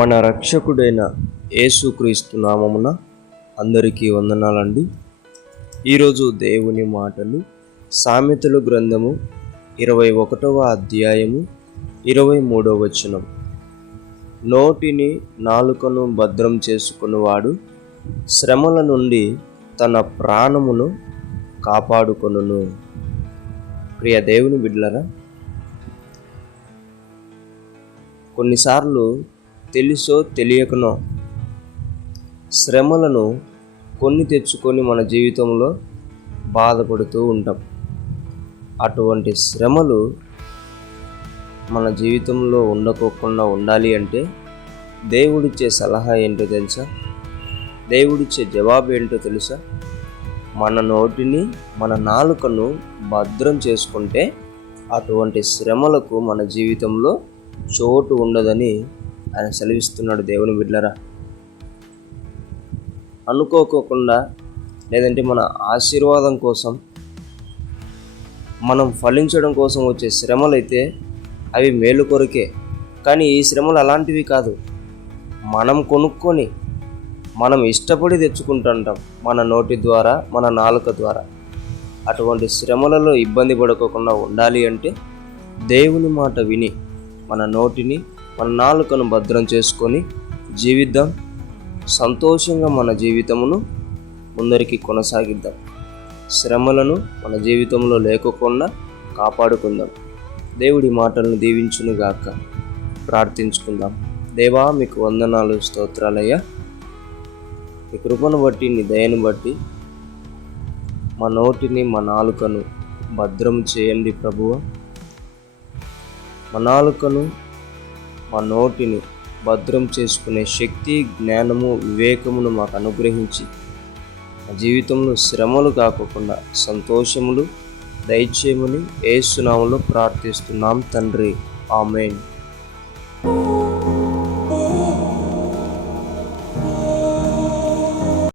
మన రక్షకుడైన యేసుక్రీస్తు నామమున అందరికీ వందనాలండి. ఈరోజు దేవుని మాటలు సామెతల గ్రంథము 21వ అధ్యాయము 23వ వచనం. నోటిని నాలుకను భద్రం చేసుకునివాడు శ్రమల నుండి తన ప్రాణమును కాపాడుకొనును. ప్రియ దేవుని బిడ్డలారా, కొన్నిసార్లు తెలుసో తెలియకనో శ్రమలను తెచ్చుకొని మన జీవితంలో బాధపడుతూ ఉంటాం. అటువంటి శ్రమలు మన జీవితంలో ఉండకోకుండా ఉండాలి అంటే దేవుడిచ్చే సలహా ఏంటో తెలుసా? దేవుడిచ్చే జవాబు ఏంటో తెలుసా? మన నోటిని, మన నాలుకను భద్రం చేసుకుంటే అటువంటి శ్రమలకు మన జీవితంలో చోటు ఉండదని ఆయన సెలవిస్తున్నాడు. దేవుని బిడ్డలారా, అనుకోకుండా లేదంటే మన ఆశీర్వాదం కోసం, మనం ఫలించడం కోసం వచ్చే శ్రమలైతే అవి మేలు కొరకే. కానీ ఈ శ్రమలు అలాంటివి కాదు. మనం కొనుక్కొని, మనం ఇష్టపడి తెచ్చుకుంటుంటాం మన నోటి ద్వారా, మన నాలుక ద్వారా. అటువంటి శ్రమలలో ఇబ్బంది పడకోకుండా ఉండాలి అంటే దేవుని మాట విని మన నోటిని, మన నాలుకను భద్రం చేసుకొని జీవిద్దాం. సంతోషంగా మన జీవితమును ముందరికి కొనసాగిద్దాం. శ్రమలను మన జీవితంలో లేకోకుండా కాపాడుకుందాం. దేవుడి మాటలను దీవించునుగాక. ప్రార్థించుకుందాం. దేవా, మీకు వందనాలు, స్తోత్రాలయ్యా. మీ కృపను బట్టి, నీ దయను బట్టి మా నోటిని, మా నాలుకను భద్రం చేయండి ప్రభువా. మా నాలుకను, మా నోటిని భద్రం చేసుకునే శక్తి, జ్ఞానము, వివేకమును మాకు అనుగ్రహించి మా జీవితంలో శ్రమలు కాకుండా సంతోషములు దయచేయమని యేసు నామములో ప్రార్థిస్తున్నాం తండ్రి. ఆమేన్.